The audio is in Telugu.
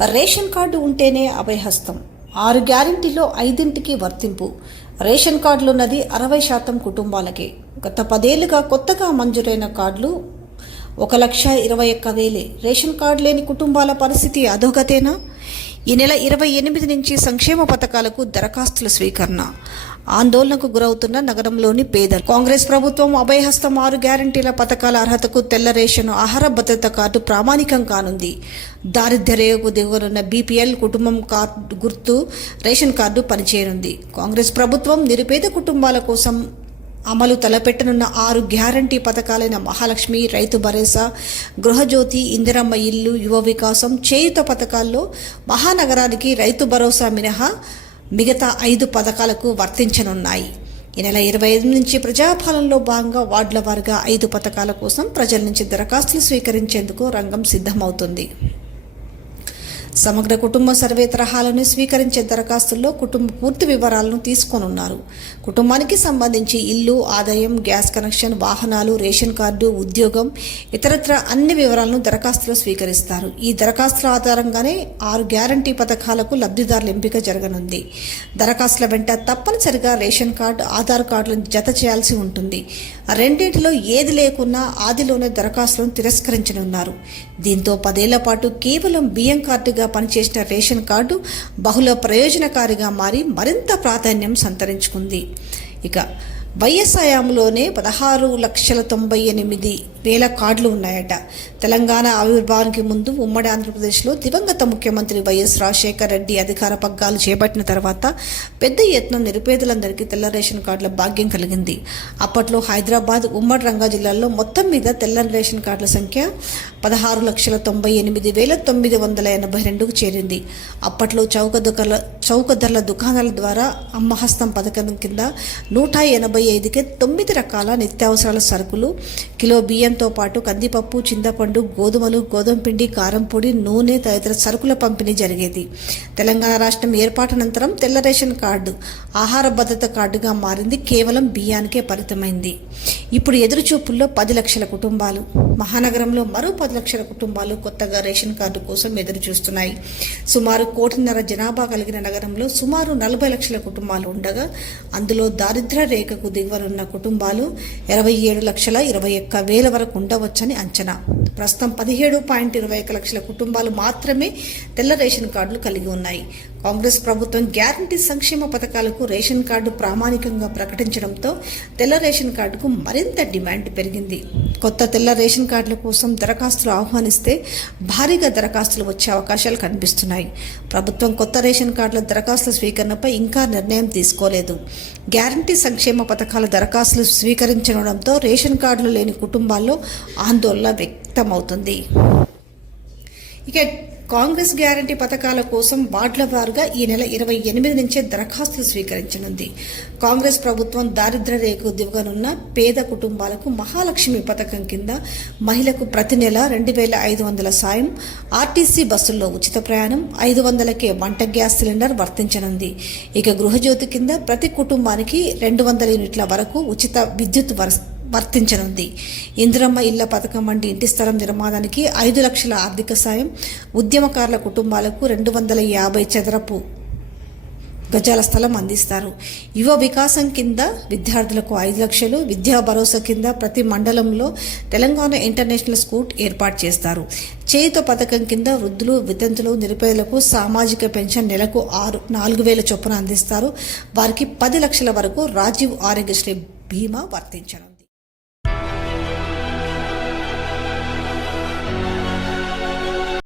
రేషన్ కార్డు ఉంటేనే అభయహస్తం. ఆరు గ్యారెంటీలో ఐదింటికి వర్తింపు. రేషన్ కార్డులున్నది అరవై శాతం కుటుంబాలకే. గత పదేళ్ళుగా కొత్తగా మంజూరైన కార్డులు ఒక లక్ష ఇరవై ఒక్క వేలే. రేషన్ కార్డు లేని కుటుంబాల పరిస్థితి అధోగతేనా? ఈ నెల ఇరవై ఎనిమిది నుంచి సంక్షేమ పథకాలకు దరఖాస్తుల స్వీకరణ. ఆందోళనకు గురవుతున్న నగరంలోని పేదలు. కాంగ్రెస్ ప్రభుత్వం అభయహస్తం ఆరు గ్యారంటీల పథకాల అర్హతకు తెల్ల రేషన్ ఆహార భద్రత కార్డు ప్రామాణికం కానుంది. దారిద్ర్య రేఖకు దిగువనున్న బీపీఎల్ కుటుంబం కార్డు గుర్తు రేషన్ కార్డు పనిచేయనుంది. కాంగ్రెస్ ప్రభుత్వం నిరుపేద కుటుంబాల కోసం అమలు తలపెట్టనున్న ఆరు గ్యారంటీ పథకాలైన మహాలక్ష్మి రైతు భరోసా గృహజ్యోతి ఇందిరమ్మ ఇల్లు యువ వికాసం చేయుత పథకాల్లో మహానగరానికి రైతు భరోసా మినహా మిగతా ఐదు పథకాలకు వర్తించనున్నాయి. ఈ నెల ఇరవై ఐదు నుంచి ప్రజాపాలనలో భాగంగా వార్డుల వారుగా ఐదు పథకాల కోసం ప్రజల నుంచి దరఖాస్తులు స్వీకరించేందుకు రంగం సిద్ధమవుతుంది. సమగ్ర కుటుంబ సర్వే తరహాలను స్వీకరించే దరఖాస్తుల్లో కుటుంబ పూర్తి వివరాలను తీసుకోనున్నారు. కుటుంబానికి సంబంధించి ఇల్లు ఆదాయం గ్యాస్ కనెక్షన్ వాహనాలు రేషన్ కార్డు ఉద్యోగం ఇతరత్ర అన్ని వివరాలను దరఖాస్తులో స్వీకరిస్తారు. ఈ దరఖాస్తుల ఆధారంగానే ఆరు గ్యారంటీ పథకాలకు లబ్ధిదారుల ఎంపిక జరగనుంది. దరఖాస్తుల వెంట తప్పనిసరిగా రేషన్ కార్డు ఆధార్ కార్డులను జత చేయాల్సి ఉంటుంది. రెండింటిలో ఏది లేకున్నా ఆదిలోనే దరఖాస్తులను తిరస్కరించనున్నారు. దీంతో పదేళ్ళ పాటు కేవలం బియ్యం కార్డుగా పనిచేసిన రేషన్ కార్డు బహుళ ప్రయోజనకారిగా మారి మరింత ప్రాధాన్యం సంతరించుకుంది. ఇక వైఎస్ హయాంలోనే పదహారు లక్షల తొంభై ఎనిమిది వేల కార్డులు ఉన్నాయట. తెలంగాణ ఆవిర్భావానికి ముందు ఉమ్మడి ఆంధ్రప్రదేశ్లో దివంగత ముఖ్యమంత్రి వైఎస్ రాజశేఖర రెడ్డి అధికార పగ్గాలు చేపట్టిన తర్వాత పెద్ద ఎత్తున నిరుపేదలందరికీ తెల్ల రేషన్ కార్డుల భాగ్యం కలిగింది. అప్పట్లో హైదరాబాద్ ఉమ్మడి రంగా జిల్లాల్లో మొత్తం మీద తెల్ల రేషన్ కార్డుల సంఖ్య పదహారు లక్షల తొంభై ఎనిమిది వేల తొమ్మిది వందల ఎనభై రెండుకు చేరింది. అప్పట్లో చౌక దుకాల చౌక ధరల దుకాణాల ద్వారా అమ్మహస్తం పథకం కింద నూట ఎనభై ఐదుకి తొమ్మిది రకాల నిత్యావసరాల సరుకులు కిలో బియ్యం బియ్యంతో పాటు కందిపప్పు చింతపండు గోధుమలు గోధుమ పిండి కారం పొడి నూనె తదితర సరుకుల పంపిణీ జరిగేది. తెలంగాణ రాష్ట్రం ఏర్పాటు అనంతరం తెల్ల రేషన్ కార్డు ఆహార భద్రత కార్డుగా మారింది. కేవలం బియ్యానికే పరితమైంది ఇప్పుడు ఎదురుచూపుల్లో పది లక్షల కుటుంబాలు. మహానగరంలో మరో పది లక్షల కుటుంబాలు కొత్తగా రేషన్ కార్డు కోసం ఎదురు చూస్తున్నాయి సుమారు కోటిన్నర జనాభా కలిగిన నగరంలో సుమారు నలభై లక్షల కుటుంబాలు ఉండగా అందులో దారిద్ర రేఖకు దిగువనున్న కుటుంబాలు ఇరవై ఏడు లక్షల ఇరవై ఒక్క వేల వరకు ఉండవచ్చని అంచనా. ప్రస్తుతం పదిహేడు పాయింట్ ఇరవై ఒక్క లక్షల కుటుంబాలు మాత్రమే తెల్ల రేషన్ కార్డులు కలిగి ఉన్నాయి. కాంగ్రెస్ ప్రభుత్వం గ్యారంటీ సంక్షేమ పథకాలకు రేషన్ కార్డు ప్రామాణికంగా ప్రకటించడంతో తెల్ల రేషన్ కార్డుకు మరింత డిమాండ్ పెరిగింది. కొత్త తెల్ల రేషన్ కార్డుల కోసం దరఖాస్తులు ఆహ్వానిస్తే భారీగా దరఖాస్తులు వచ్చే అవకాశాలు కనిపిస్తున్నాయి. ప్రభుత్వం కొత్త రేషన్ కార్డుల దరఖాస్తుల స్వీకరణపై ఇంకా నిర్ణయం తీసుకోలేదు. గ్యారంటీ సంక్షేమ పథకాల దరఖాస్తులు స్వీకరించడంతో రేషన్ కార్డులు లేని కుటుంబాల్లో ఆందోళన వ్యక్తమవుతుంది. ఇక కాంగ్రెస్ గ్యారంటీ పథకాల కోసం వార్డుల వారుగా ఈ నెల ఇరవై ఎనిమిది నుంచే దరఖాస్తులు స్వీకరించనుంది. కాంగ్రెస్ ప్రభుత్వం దారిద్ర రేఖకు దిగనున్న పేద కుటుంబాలకు మహాలక్ష్మి పథకం కింద మహిళకు ప్రతి నెల రెండు వేల ఐదు వందల సాయం ఆర్టీసీ బస్సుల్లో ఉచిత ప్రయాణం ఐదు వందలకే వంట గ్యాస్ సిలిండర్ వర్తించనుంది. ఇక గృహజ్యోతి కింద ప్రతి కుటుంబానికి రెండు వందల యూనిట్ల వరకు ఉచిత విద్యుత్ వర్ వర్తించనుంది. ఇందిరమ్మ ఇళ్ళ పథకం వంటి ఇంటి స్థలం నిర్మాణానికి ఐదు లక్షల ఆర్థిక సాయం ఉద్యమకారుల కుటుంబాలకు రెండు వందల యాభై చదరపు గజాల స్థలం అందిస్తారు. యువ వికాసం కింద విద్యార్థులకు ఐదు లక్షలు విద్యా భరోసా కింద ప్రతి మండలంలో తెలంగాణ ఇంటర్నేషనల్ స్కూల్ ఏర్పాటు చేస్తారు. చేయుత పథకం కింద వృద్ధులు వితంతులు నిరుపేదలకు సామాజిక పెన్షన్ నెలకు ఆరు నాలుగు వేల చొప్పున అందిస్తారు. వారికి పది లక్షల వరకు రాజీవ్ ఆరోగ్యశ్రీ బీమా వర్తించడం